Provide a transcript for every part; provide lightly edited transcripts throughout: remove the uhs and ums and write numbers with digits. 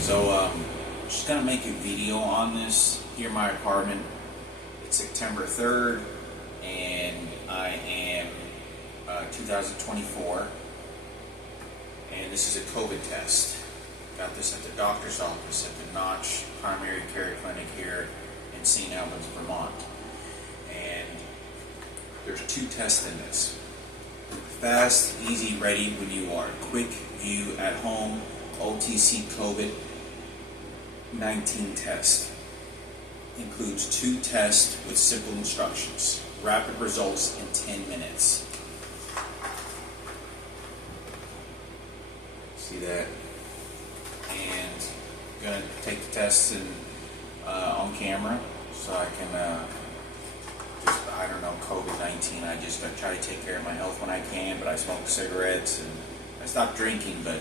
Just gonna make a video on this here in my apartment. It's September 3rd, and I am 2024, and this is a COVID test. Got this at the doctor's office at the Notch Primary Care Clinic here in St. Albans, Vermont. And there's two tests in this. Fast, easy, ready when you are. Quick view at home, OTC COVID-19 test. Includes two tests with simple instructions. Rapid results in 10 minutes. See that? And I'm going to take the test on camera so I can COVID-19. I try to take care of my health when I can, but I smoke cigarettes and I stopped drinking, but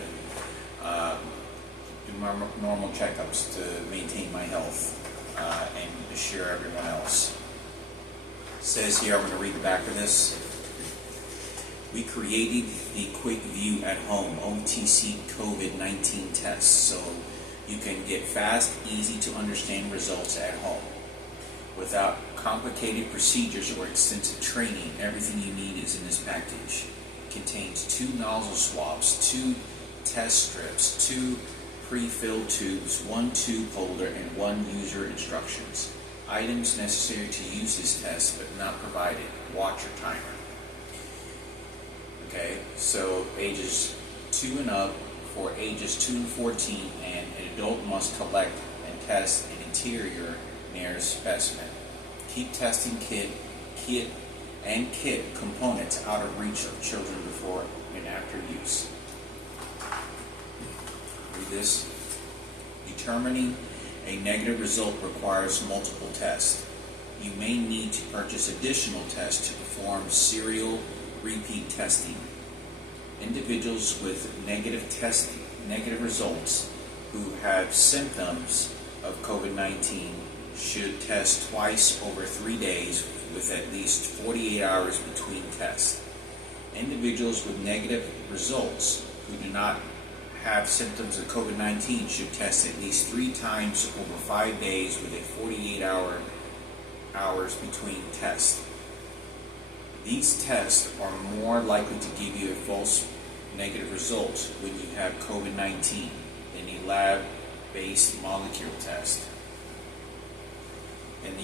do my normal checkups to maintain my health and assure everyone else. It says here, I'm going to read the back of this. We created the Quick View at Home OTC COVID-19 test so you can get fast, easy to understand results at home. Without complicated procedures or extensive training, everything you need is in this package. It contains 2 nozzle swabs, 2 test strips, 2 pre-filled tubes, 1 tube holder, and 1 user instructions. Items necessary to use this test but not provided. Watch your timer. Okay, so ages 2 and up, for ages 2 and 14, and an adult must collect and test an interior near specimen. Keep testing kit components out of reach of children before and after use. Read this. Determining a negative result requires multiple tests. You may need to purchase additional tests to perform serial repeat testing. Individuals with negative results who have symptoms of COVID-19 should test twice over 3 days with at least 48 hours between tests. Individuals with negative results who do not have symptoms of COVID-19 should test at least 3 times over 5 days with a 48 hours between tests. These tests are more likely to give you a false negative result when you have COVID-19 than a lab-based molecular test. In the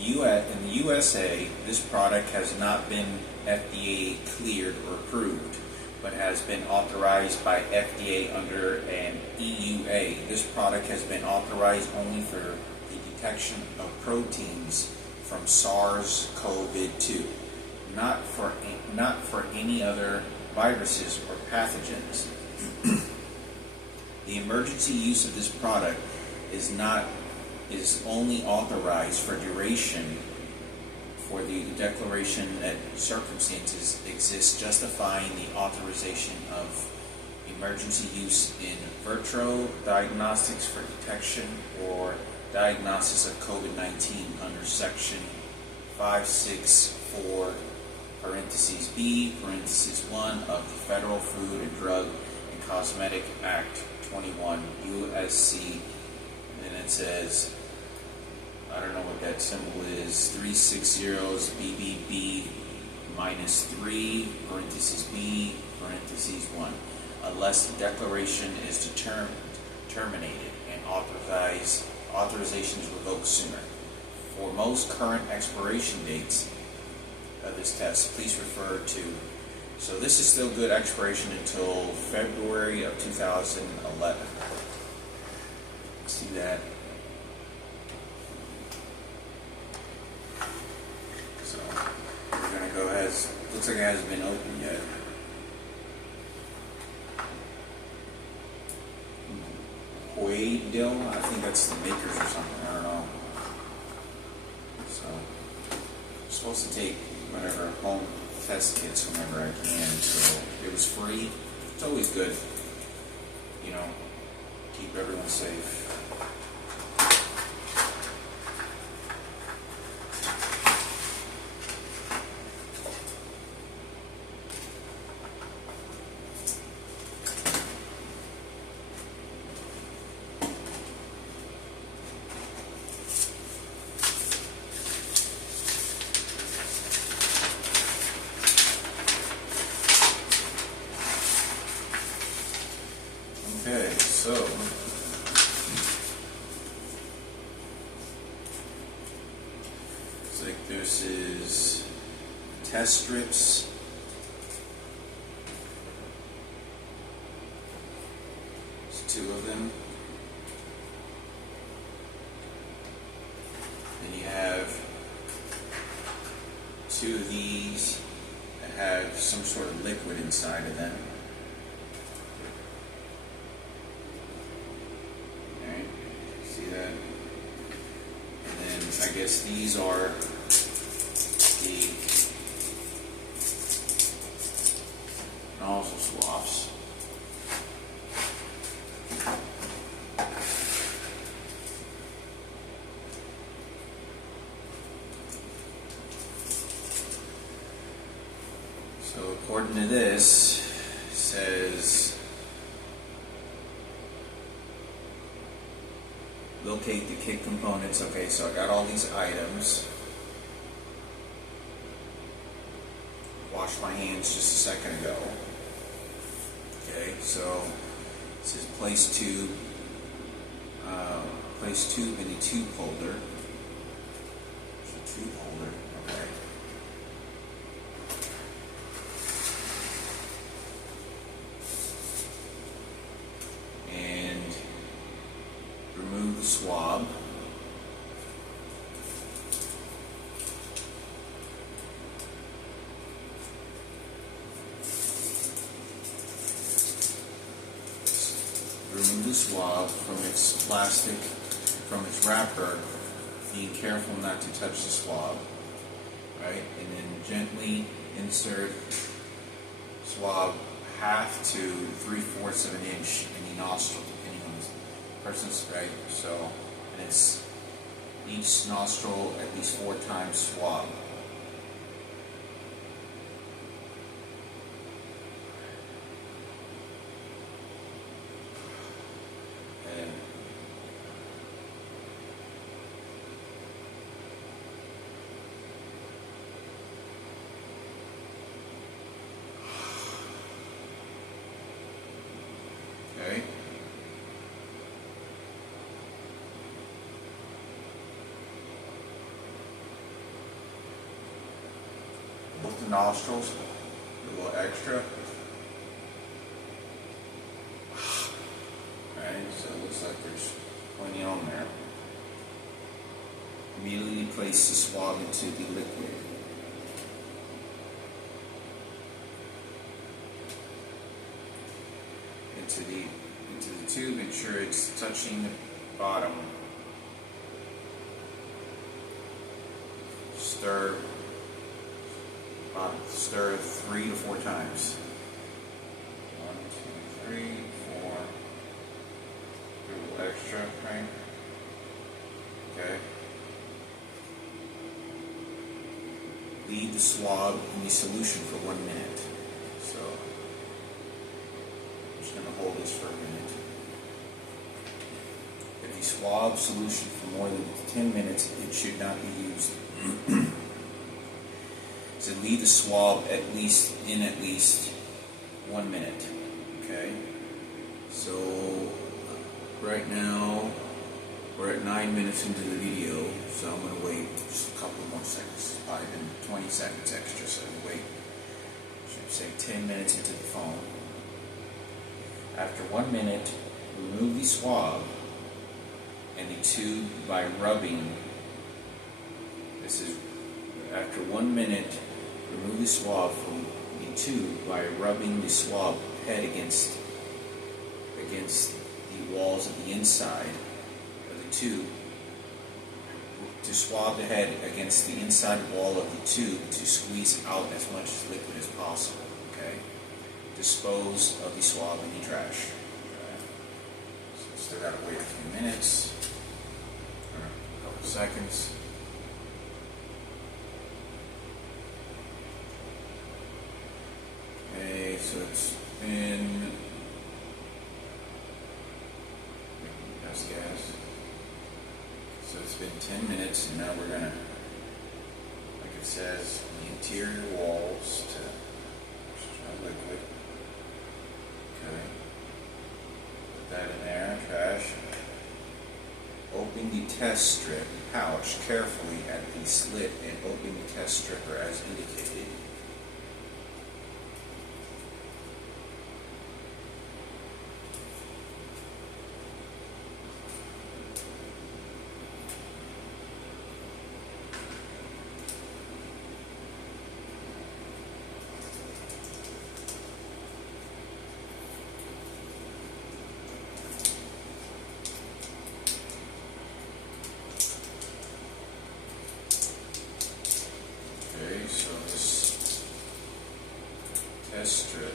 USA, this product has not been FDA cleared or approved, but has been authorized by FDA under an EUA. This product has been authorized only for the detection of proteins from SARS-CoV-2, not for any other viruses or pathogens. The emergency use of this product is only authorized for duration for the declaration that circumstances exist justifying the authorization of emergency use in vitro diagnostics for detection or diagnosis of COVID-19 under Section 564 parentheses B, parentheses 1 of the Federal Food and Drug and Cosmetic Act 21 USC, and it says, I don't know what that symbol is, 360 BBB -3, parentheses B, parentheses 1, unless the declaration is terminated and authorization is revoked sooner. For most current expiration dates of this test, please refer to. So this is still good expiration until February of 2011. See that? So we're gonna go ahead. Looks like it hasn't been opened yet. Quaidil, I think that's the makers or something. I don't know. So I'm supposed to take whatever home test kits whenever I can, so it was free. It's always good, keep everyone safe. this is test strips. There's 2 of them. Then you have 2 of these that have some sort of liquid inside of them. Alright, see that? And then I guess these are the nozzle swaps. So according to this, it says locate the kit components. Okay, so I got all these items. Washed my hands just a second ago. Okay, so it says place tube in the tube holder. It's a tube holder. Okay. And remove the swab. Remove the swab from its plastic, from its wrapper, being careful not to touch the swab, right? And then gently insert swab 1/2 to 3/4 of an inch in the nostril, depending on the person's, right? So, and it's each nostril at least 4 times swab. Okay. Both the nostrils, a little extra. Alright, so it looks like there's plenty on there. Immediately place the swab into the liquid. Into the tube, ensure it's touching the bottom. Stir 3 to 4 times. 1, 2, 3, 4. Do a little extra, right? Okay. Leave the swab in the solution for 1 minute. So I'm just going to hold this for a minute. If you swab solution for more than 10 minutes, it should not be used. So leave the swab at least 1 minute. Okay. So right now we're at 9 minutes into the video, so I'm going to wait just a couple more seconds, probably been 20 seconds extra. So wait. Should say 10 minutes into the phone. After 1 minute, remove the swab and the tube by rubbing. This is after 1 minute. Remove the swab from the tube by rubbing the swab head against the walls of the inside of the tube. To swab the head against the inside wall of the tube to squeeze out as much liquid as possible. Okay. Dispose of the swab in the trash. Okay. So still gotta wait a few minutes, or a couple seconds. Okay, so it's been that's gas. So it's been 10 minutes, and now we're gonna, like it says, the interior walls to liquid. Okay. Put that in there, trash. Open open the test strip pouch carefully at the slit and open the test stripper as indicated. Okay, so this test strip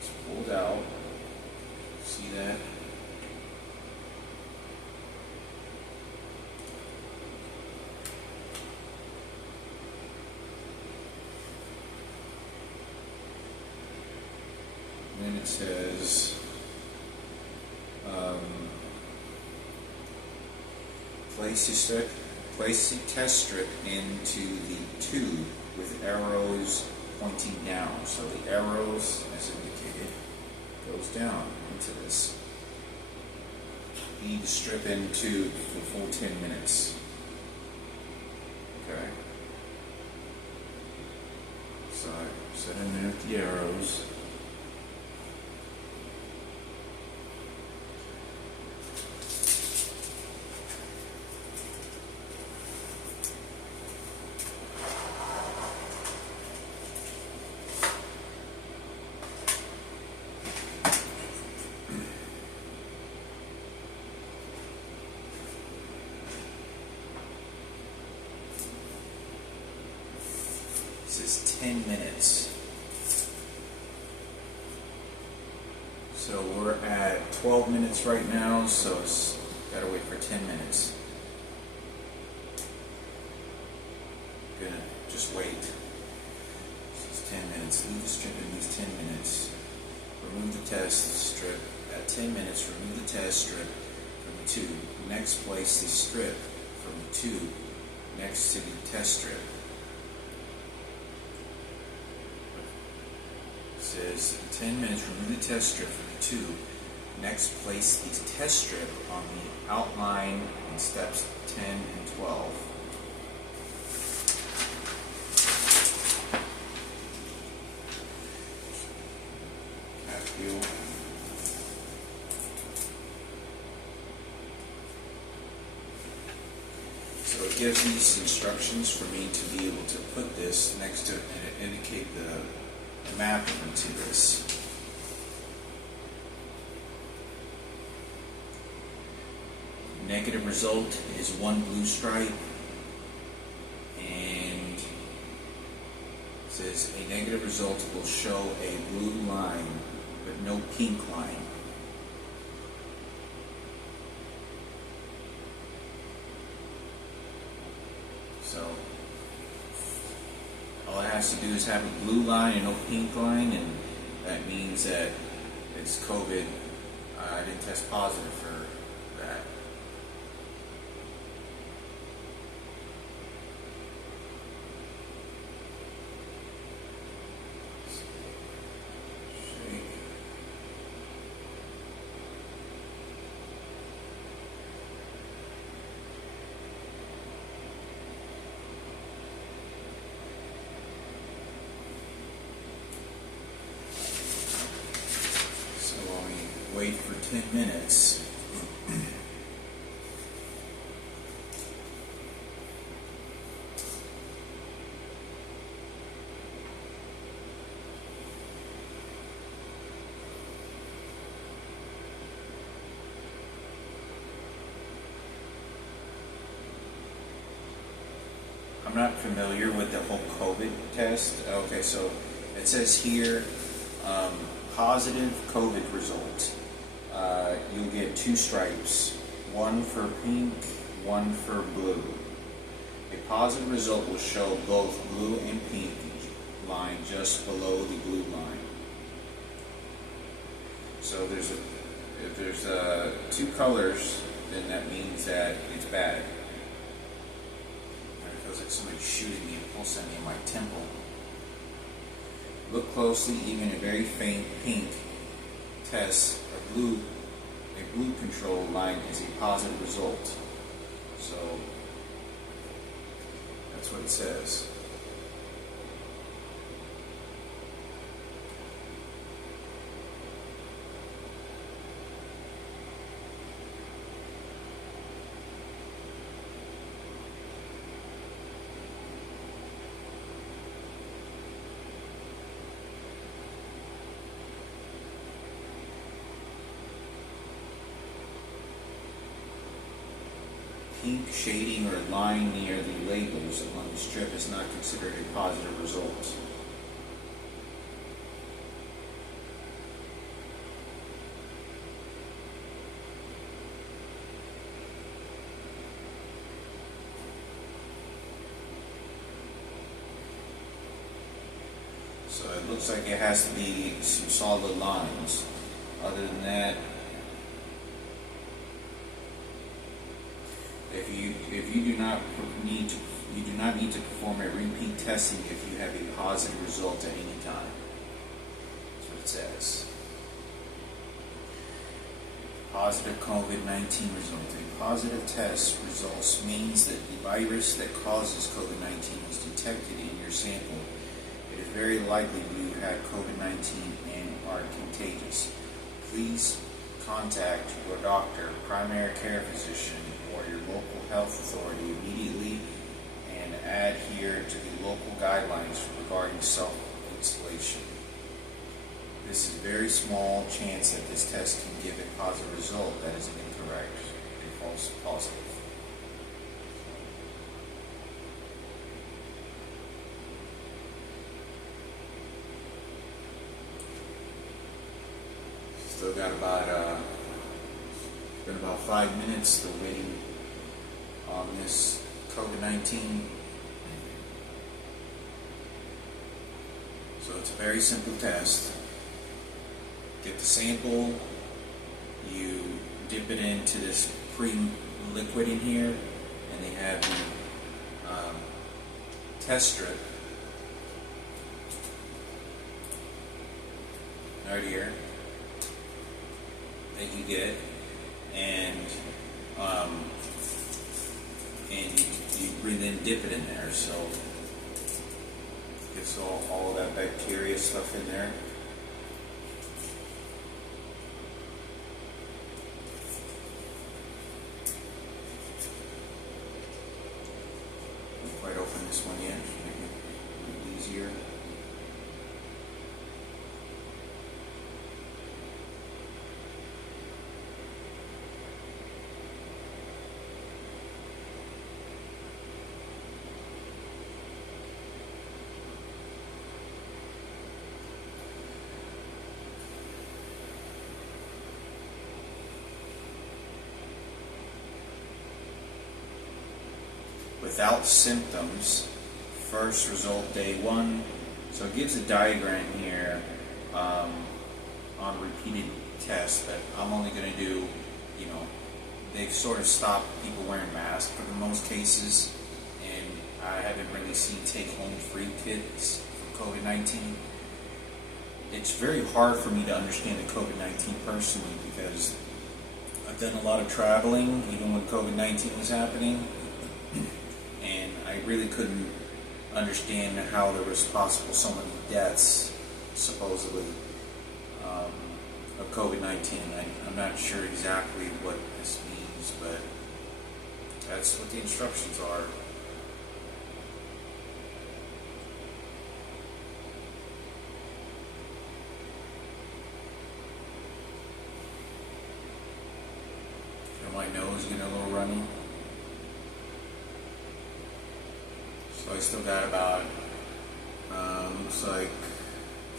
is pulled out. See that? And then it says place the test strip into the tube with arrows pointing down. So the arrows, as indicated, goes down into this. Feed the strip into the full 10 minutes. Okay. So I set in there with the arrows. This is 10 minutes. So we're at 12 minutes right now, so it's gotta wait for 10 minutes. Gonna just wait. This is 10 minutes. Leave the strip in these 10 minutes. Remove the test strip. At 10 minutes, remove the test strip from the tube. Next, place the strip from the tube next to the test strip. It says, in 10 minutes, remove the test strip from the tube. Next, place the test strip on the outline in steps 10 and 12. Half feel. So it gives these instructions for me to be able to put this next to it and indicate the mapping to this. Negative result is one blue stripe, and it says a negative result will show a blue line but no pink line. So all it has to do is have a blue line and no pink line, and that means that it's COVID. I didn't test positive for that. Shake. Wait for 10 minutes. I'm not familiar with the whole COVID test. Okay, so it says here, positive COVID result. You'll get 2 stripes, one for pink, one for blue. A positive result will show both blue and pink line just below the blue line. So if there's 2 colors, then that means that it's bad. It feels like somebody's shooting me and pulsing me in my temple. Look closely, even a very faint pink test or blue a group control line is a positive result. So that's what it says. Pink shading or line near the labels along the strip is not considered a positive result. So it looks like it has to be some solid lines. Other than that, you do not need to perform a repeat testing if you have a positive result at any time. That's what it says. Positive COVID-19 result. A positive test results means that the virus that causes COVID-19 was detected in your sample. It is very likely you had COVID-19 and are contagious. Please contact your doctor, primary care physician, or your local health authority immediately and adhere to the local guidelines regarding self-isolation. This is a very small chance that this test can give a positive result that is incorrect, a false positive. Still got been about 5 minutes still waiting on this COVID-19. So it's a very simple test. Get the sample, you dip it into this pre-liquid in here, and they have the test strip right here that you get, and you then dip it in there, so it gets all of that bacteria stuff in there. Quite open this one yet, make it a little easier. Without symptoms, first result day 1. So it gives a diagram here on repeated tests, but I'm only going to do, they've sort of stopped people wearing masks for the most cases, and I haven't really seen take-home free kits for COVID-19. It's very hard for me to understand the COVID-19 personally because I've done a lot of traveling even when COVID-19 was happening. And I really couldn't understand how there was possible so many deaths, supposedly, of COVID-19. I'm not sure exactly what this means, but that's what the instructions are. Feel my nose getting a little runny. So I still got about, looks like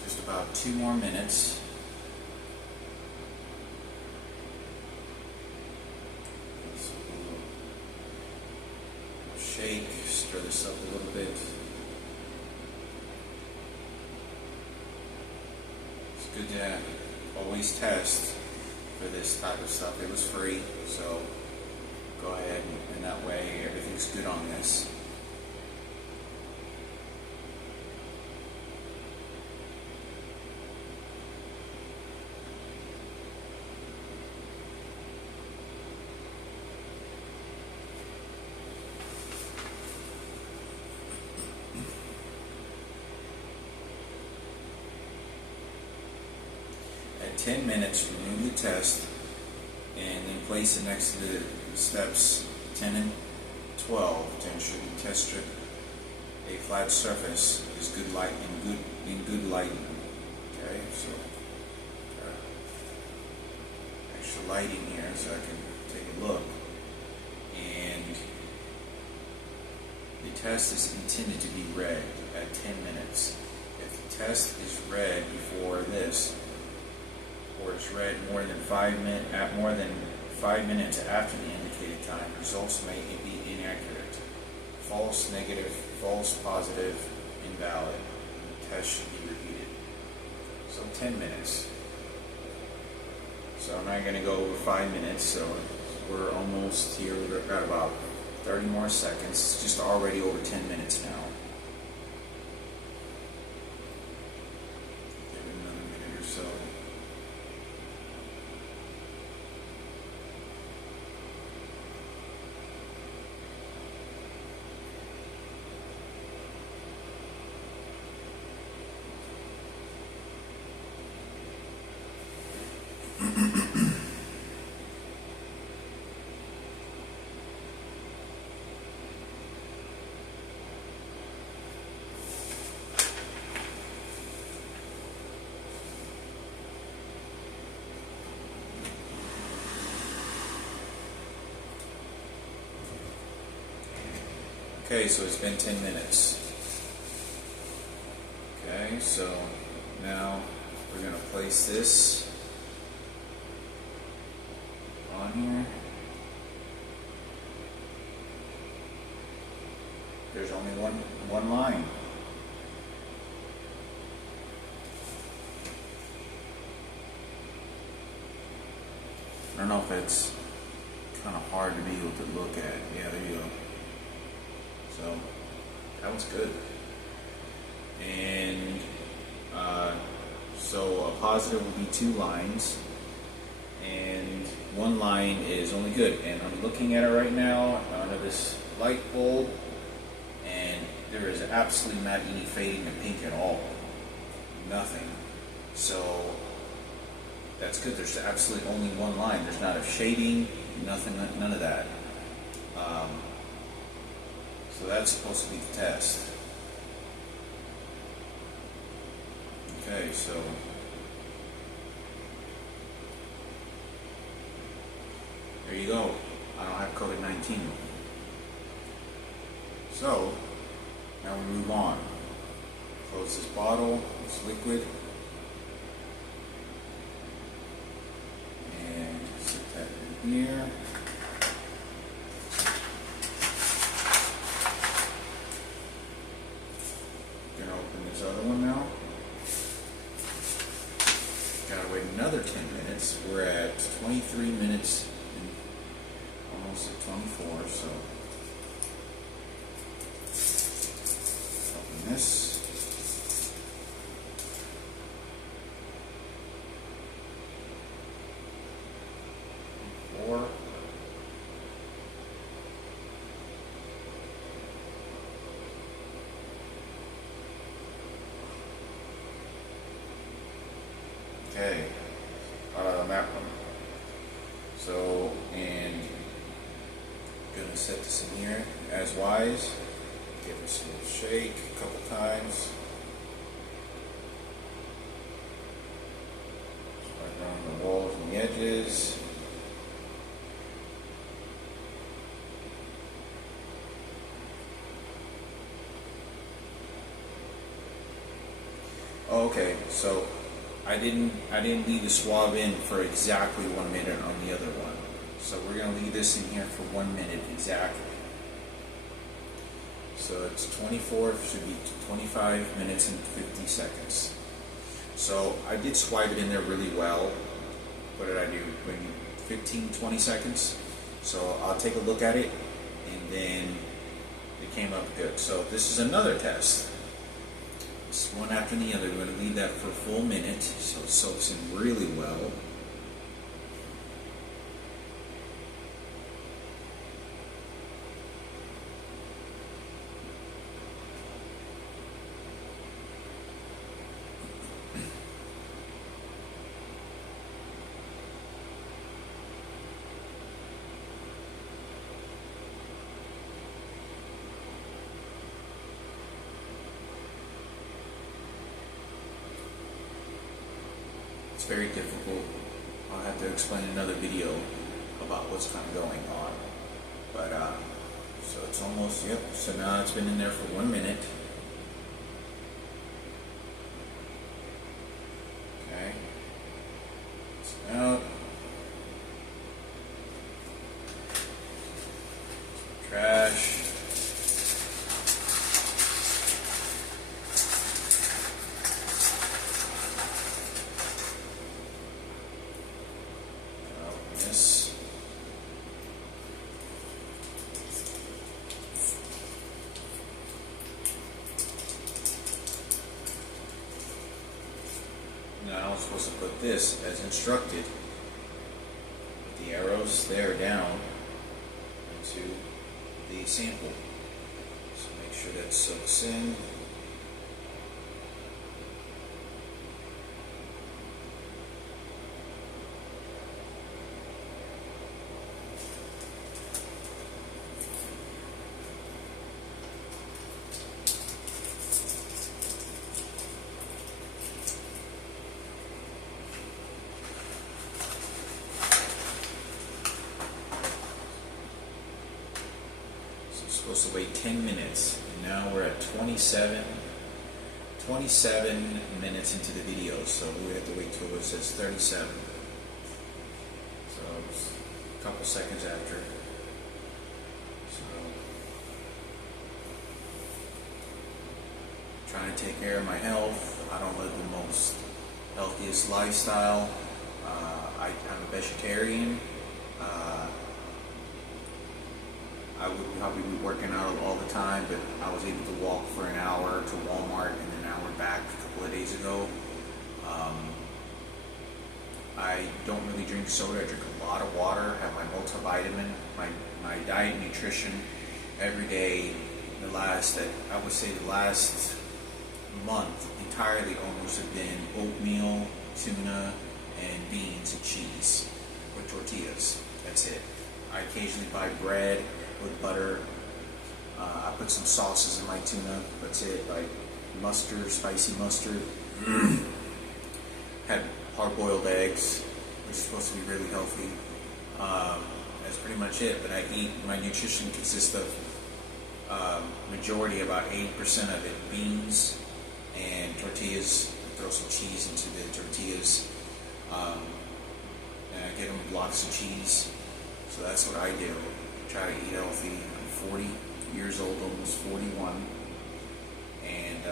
just about 2 more minutes. So we'll shake, stir this up a little bit. It's good to always test for this type of stuff. It was free, so go ahead, and that way everything's good on this. 10 minutes, remove the test, and then place it next to the steps 10 and 12 to ensure the test strip a flat surface is good light in good lighting. Okay, so extra lighting here so I can take a look. And the test is intended to be read at 10 minutes. If the test is read before this, or is read more than 5 minutes after the indicated time, results may be inaccurate. False, negative, false, positive, invalid. The test should be repeated. So 10 minutes. So I'm not going to go over 5 minutes, so we're almost here. We've got about 30 more seconds. It's just already over 10 minutes now. Give it another minute or so. Okay, so it's been 10 minutes. Okay, so now we're going to place this on here. There's only one line. I don't know if it's kind of hard to be able to look at. Yeah, there you go. So that was good. And so a positive will be 2 lines, and 1 line is only good. And I'm looking at it right now under this light bulb, and there is absolutely not any fading to pink at all. Nothing. So that's good. There's absolutely only 1 line. There's not a shading, nothing, none of that. So that's supposed to be the test. Okay, so there you go. I don't have COVID-19. So now we move on. Close this bottle, this liquid, and set that in here. Gonna open this other one now. Gotta wait another 10 minutes. We're at 23 minutes and almost at 24, so open this. Okay, on that one. So, and gonna set this in here as wise. Give this a little shake a couple times. Just right around the walls and the edges. Okay, so I didn't leave the swab in for exactly 1 minute on the other one. So we're going to leave this in here for 1 minute exactly. So it's 24, should be 25 minutes and 50 seconds. So I did swipe it in there really well. What did I do? Maybe 15, 20 seconds. So I'll take a look at it, and then it came up good. So this is another test. It's one after the other. We're going to leave that for a full minute so it soaks in really well. very difficult. I'll have to explain another video about what's kind of going on. But so it's almost, yep. So now it's been in there for 1 minute. Okay. It's out. Trash. This. Now I'm supposed to put this as instructed, with the arrows there down into the sample. So make sure that soaks in. Supposed to wait 10 minutes, and now we're at 27 minutes into the video, so we have to wait till it says 37. So it's a couple seconds after. So trying to take care of my health. I don't live the most healthiest lifestyle. I'm a vegetarian. I would probably be working out all the time, but I was able to walk for an hour to Walmart and an hour back a couple of days ago. I don't really drink soda. I drink a lot of water, have my multivitamin, my diet and nutrition every day. The last month entirely almost have been oatmeal, tuna, and beans and cheese with tortillas. That's it. I occasionally buy bread with butter. I put some sauces in my tuna. That's it. Like mustard, spicy mustard. Had hard-boiled eggs, which is supposed to be really healthy. That's pretty much it. But I eat. My nutrition consists of majority, about 80% of it, beans and tortillas. I throw some cheese into the tortillas, and I get them with lots of cheese. So that's what I do. Try to eat healthy. I'm 40 years old, almost 41, and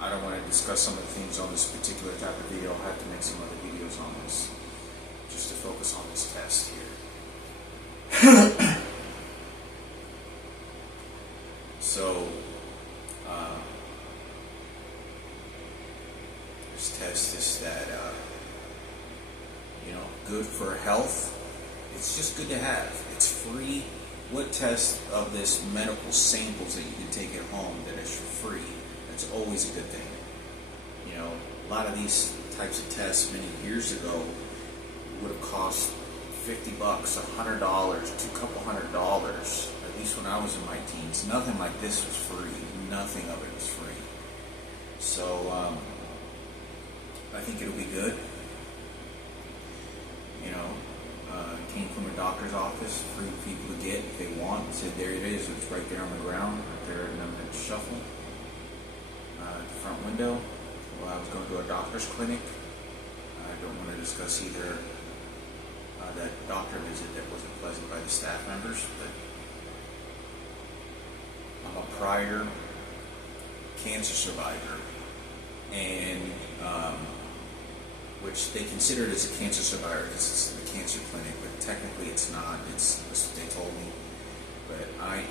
I don't want to discuss some of the things on this particular type of video. I'll have to make some other videos on this, just to focus on this test here. So, this test is that, good for health. It's just good to have. It's free. What test of this medical samples that you can take at home that is for free? That's always a good thing. A lot of these types of tests many years ago would have cost $50, $100, to a couple $100. At least when I was in my teens, nothing like this was free. Nothing of it was free. So I think it'll be good. Came from a doctor's office for people to get if they want. Said there it is. It's right there on the ground, right there in the shuffle, the front window. Well, I was going to a doctor's clinic. I don't want to discuss either that doctor visit that wasn't pleasant by the staff members, but I'm a prior cancer survivor, and which they consider it as a cancer survivor because it's the cancer clinic, but technically it's not. That's what they told me. But I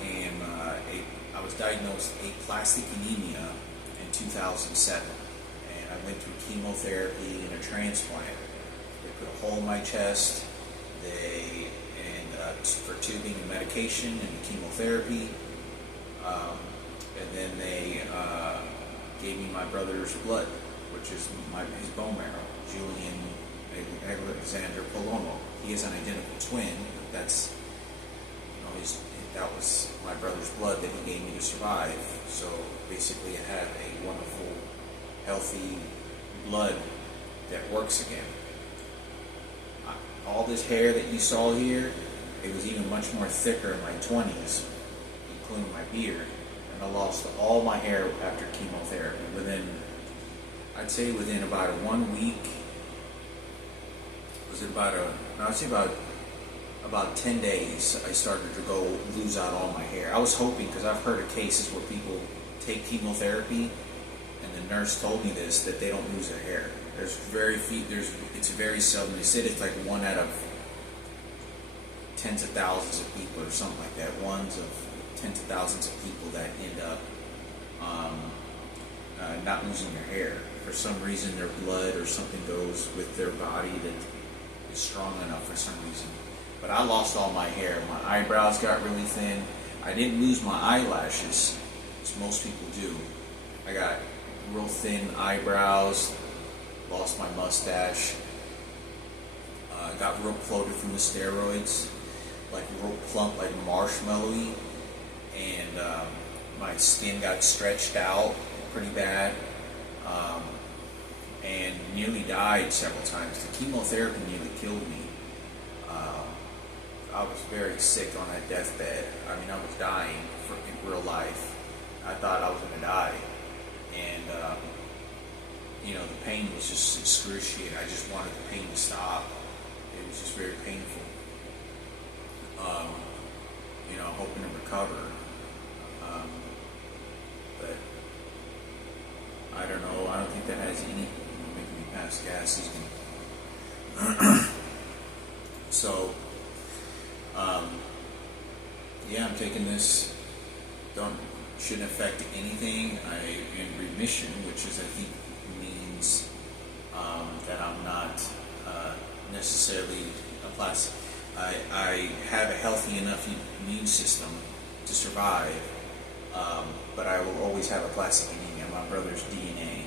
was diagnosed aplastic anemia in 2007, and I went through chemotherapy and a transplant. They put a hole in my chest. For tubing and medication and chemotherapy, and then they gave me my brother's blood, which is his bone marrow, Julian Alexander Palomo. He is an identical twin, but that was my brother's blood that he gave me to survive. So basically, I had a wonderful healthy blood that works again. All this hair that you saw here, it was even much more thicker in my 20s, including my beard. And I lost all my hair after chemotherapy. I'd say within about 1 week, about 10 days, I started to lose out all my hair. I was hoping, because I've heard of cases where people take chemotherapy, and the nurse told me this, that they don't lose their hair. It's very seldom. They said it's like 1 out of tens of thousands of people or something like that. Ones of tens of thousands of people that end up not losing their hair. For some reason, their blood or something goes with their body that is strong enough for some reason. But I lost all my hair. My eyebrows got really thin. I didn't lose my eyelashes, as most people do. I got real thin eyebrows, lost my mustache, got real bloated from the steroids, like real plump, like marshmallowy, and my skin got stretched out pretty bad, and nearly died several times. The chemotherapy nearly killed me. I was very sick on that deathbed. I mean, I was dying in real life. I thought I was going to die. And, the pain was just excruciating. I just wanted the pain to stop. It was just very painful. Hoping to recover. But I don't know. I don't think that has any making me pass gas season. So, I'm taking this. Shouldn't affect anything. I'm in remission, which is, I think, means that I'm not necessarily a plastic. I have a healthy enough immune system to survive, but I will always have a plastic anemia, my brother's DNA.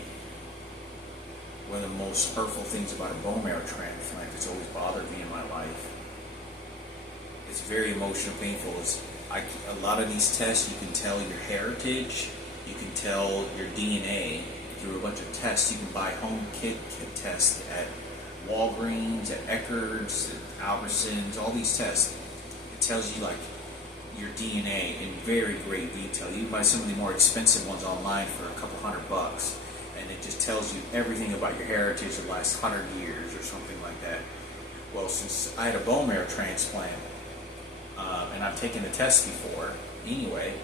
One of the most hurtful things about a bone marrow transplant that's always bothered me in my life, it's very emotional, painful, is a lot of these tests, you can tell your heritage, you can tell your DNA through a bunch of tests. You can buy home kit tests at Walgreens, at Eckerd's, at Albertsons, all these tests. It tells you like your DNA in very great detail. You can buy some of the more expensive ones online for a couple $100, and it just tells you everything about your heritage the last 100 years or something like that. Well, since I had a bone marrow transplant, and I've taken the test before anyway,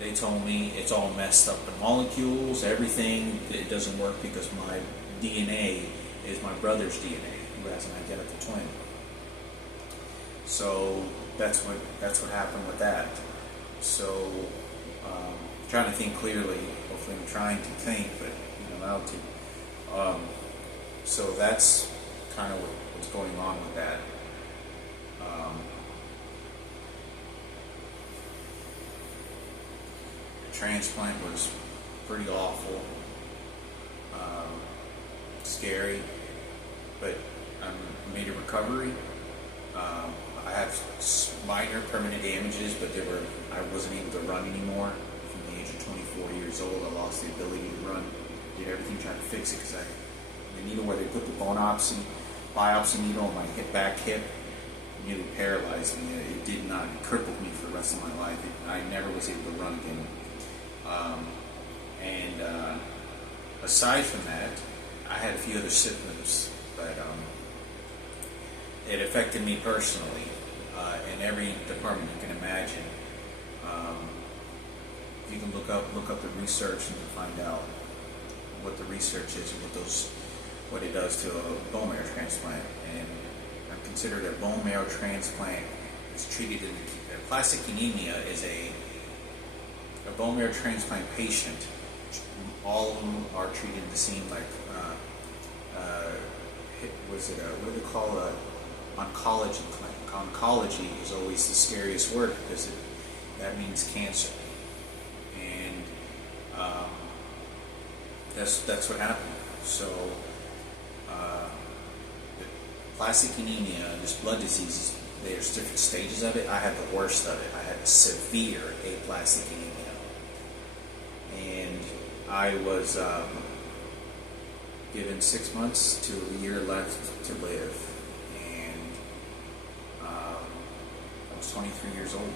they told me it's all messed up. The molecules, everything, it doesn't work because my DNA is my brother's DNA, who has an identical twin. So that's what happened with that. So trying to think clearly. Hopefully I'm trying to think, but I'm allowed to. So that's kind of what's going on with that. The transplant was pretty awful, scary, but I made a recovery. I have minor permanent damages, but I wasn't able to run anymore. From the age of 24 years old, I lost the ability to run. Did everything trying to fix it because the needle where they put the biopsy needle on my back hip nearly paralyzed me. It did not. It crippled me for the rest of my life. I never was able to run again. Aside from that, I had a few other symptoms, but it affected me personally in every department you can imagine. You can look up the research and find out what the research is and what it does to a bone marrow transplant. And I consider that bone marrow transplant is treated in plastic anemia is a bone marrow transplant patient. All of them are treated the same, like what do they call oncology clinic? Oncology is always the scariest word because that means cancer, and that's what happened. So plastic anemia, this blood disease, there's different stages of it. I had the worst of it. I had severe aplastic anemia, and I was given 6 months to a year left to live. And I was 23 years old.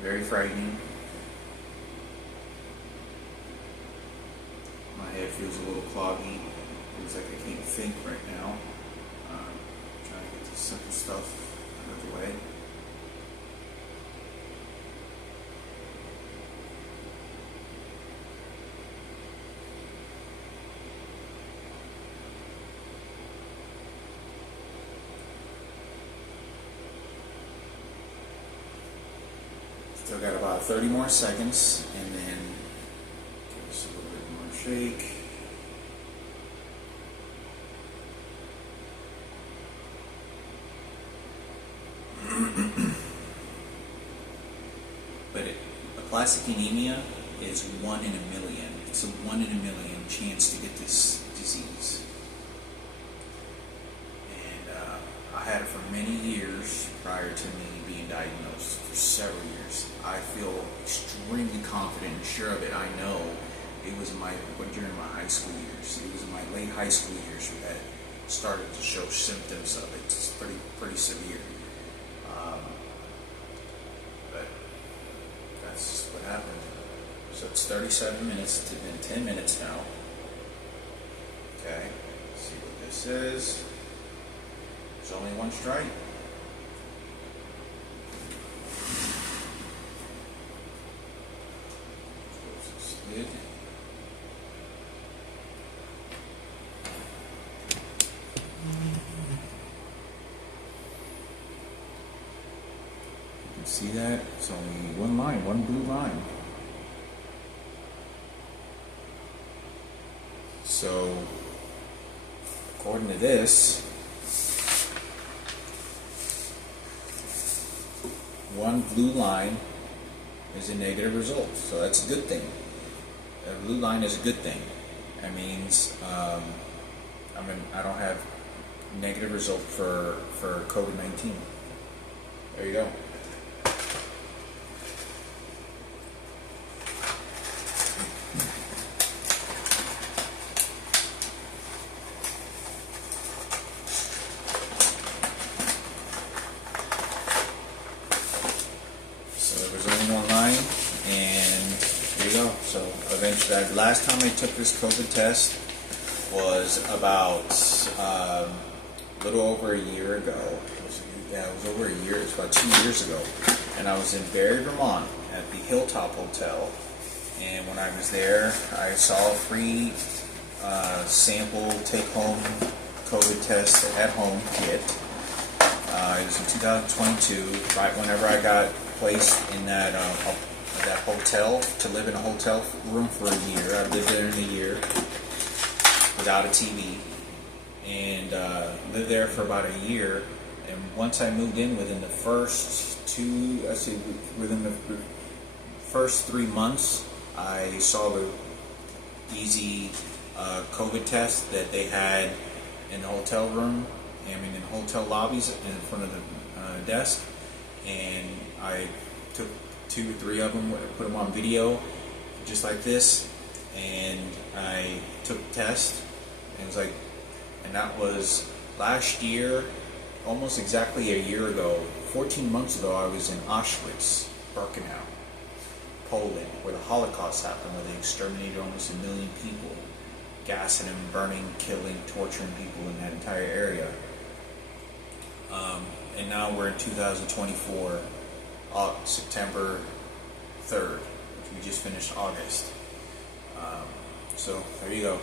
Very frightening. My head feels a little cloggy. Feels like I can't think right now. Trying to get the simple stuff out of the way. Still got about 30 more seconds, and then give us a little bit more shake. But aplastic anemia is 1 in a million. It's a 1 in a million chance to get this disease. And I had it for many years prior to me being diagnosed, for several years. I feel extremely confident and sure of it. I know it was during my high school years. It was in my late high school years that started to show symptoms of it. It's pretty severe. But that's just what happened. So it's 37 minutes to 10 minutes now. Okay, let's see what this is. There's only one strike. Close this lid. You can see that it's only one line, one blue line. So, according to this, one blue line is a negative result. So that's a good thing. A blue line is a good thing. That means I don't have negative result for COVID-19. There you go. And there you go. So eventually, the last time I took this COVID test was about a little over a year ago. It was over a year. It was about 2 years ago. And I was in Barre, Vermont at the Hilltop Hotel. And when I was there, I saw a free sample take-home COVID test at home kit. It was in 2022, right whenever I got placed in that hotel, to live in a hotel room for a year. I lived there in a year without a TV, and lived there for about a year. And once I moved in, within the first 3 months, I saw the easy COVID test that they had in the hotel room, in hotel lobbies in front of the desk, and I took 2 or 3 of them, put them on video, just like this, and I took the test. And that was last year, almost exactly a year ago. 14 months ago, I was in Auschwitz, Birkenau, Poland, where the Holocaust happened, where they exterminated almost 1 million people, gassing them, burning, killing, torturing people in that entire area. And now we're in 2024, September 3rd, which we just finished August. So there you go.